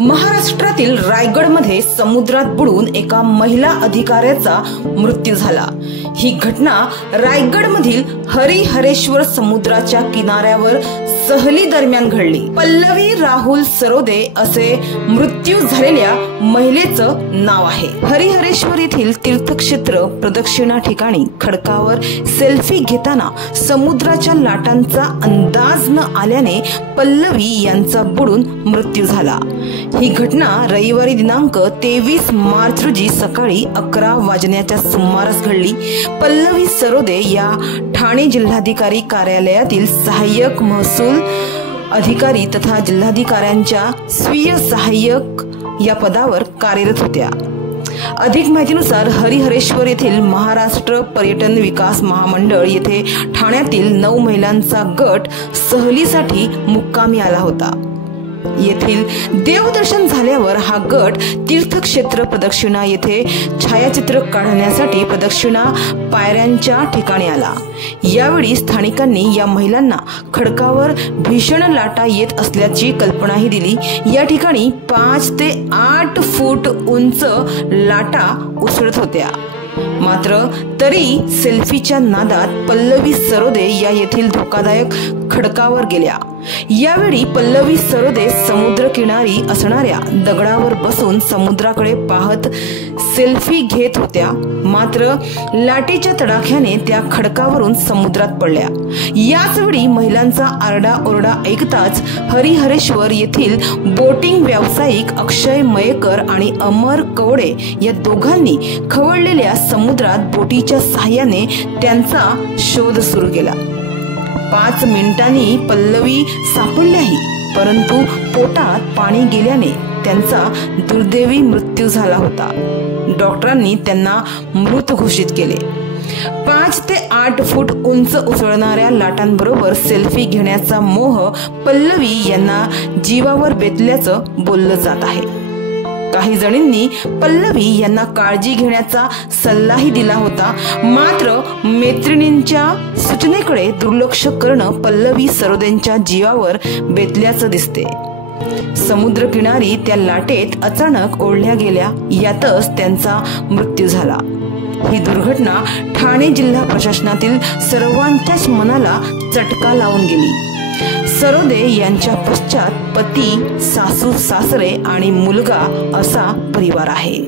महाराष्ट्रातील रायगडमध्ये समुद्रात बुडून एका महिला अधिकाऱ्याचा मृत्यू झाला। ही घटना रायगडमधील हरिहरेश्वर समुद्राच्या किनाऱ्यावर सहली दरम्यान घडली। पल्लवी राहुल सरोदे असे मृत्यू झालेल्या महिलेचं नाव आहे। हरिहरेश्वर येथील तीर्थक्षेत्र प्रदक्षिणा ठिकाणी खडकावर सेल्फी घेताना समुद्राच्या लाटांचा अंदाज न आल्याने पल्लवी यांचा बुडून मृत्यू झाला। ही घटना रविवारी दिनांक 23 मार्च रोजी सकाळी 11 वाजण्याच्या सुमारास घडली। पल्लवी सरोदे या ठाणे जिल्हाधिकारी कार्यालयातील सहाय्यक महसूल अधिकारी तथा जिल्हाधिकाऱ्यांच्या स्वीय सहाय्यक या पदावर कार्यरत होत्या। अधिक माहितीनुसार हरिहरेश्वर येथील महाराष्ट्र पर्यटन विकास महामंडळ येथे ठाण्यातील 9 महिलांचा गट सहलीसाठी मुक्कामी आला होता। येथील देवदर्शन झाल्यावर हा गट तीर्थक्षेत्र प्रदक्षिणा येथे छायाचित्र काढण्यासाठी प्रदक्षिणा पायऱ्यांच्या ठिकाणी आला। यावेळी स्थानिकांनी या महिलांना खडकावर भीषण लाटा येत असल्याची कल्पनाही दिली। या ठिकाणी 5 ते 8 फूट उंच लाटा उसळत होत्या। मात्र तरी सेल्फीच्या नादात पल्लवी सरोदे या येथील धोकादायक खडकावर गेल्या। यावेळी पल्लवी सरोदे समुद्रकिनारी असणाऱ्या दगडावर बसून समुद्राकडे पाहत सेल्फी घेत होत्या। मात्र लाटेच्या तडाख्याने त्या खडकावरून समुद्रात पडल्या। याच वेळी महिलांचा आरडाओरडा ऐकताच हरिहरेश्वर येथील बोटिंग व्यावसायिक अक्षय मयेकर आणि अमर कवडे या दोघांनी खवळलेल्या समुद्रात बोटीच्या सहाय्याने त्यांचा शोध सुरू केला। 5 मिनिटांनी पल्लवी सापडल्याही, परंतु पोटात पाणी गेल्याने त्यांचा दुर्दैवी मृत्यू झाला होता। डॉक्टरांनी त्यांना मृत घोषित केले। 5 ते 8 फूट उंच उसळणाऱ्या लाटांबरोबर सेल्फी घेण्याचा मोह पल्लवी यांना जीवावर बेतल्याचं बोललं जात आहे। काही जणींनी पल्लवी यांना काळजी घेण्याचा सल्लाही दिला होता। मात्र मैत्रिणींच्या सूचनेकडे दुर्लक्ष करणं पल्लवी सरोदेंच्या जीवावर बेतल्याचं दिसते। समुद्रकिनारी त्या लाटेत अचानक ओढल्या गेल्या, यातच त्यांचा मृत्यू झाला। ही दुर्घटना ठाणे जिल्हा प्रशासनातील सर्वांच्याच मनाला चटका लावून गेली। सरोदे यांच्या पश्चात पती, सासू सासरे आणि मुलगा असा परिवार आहे।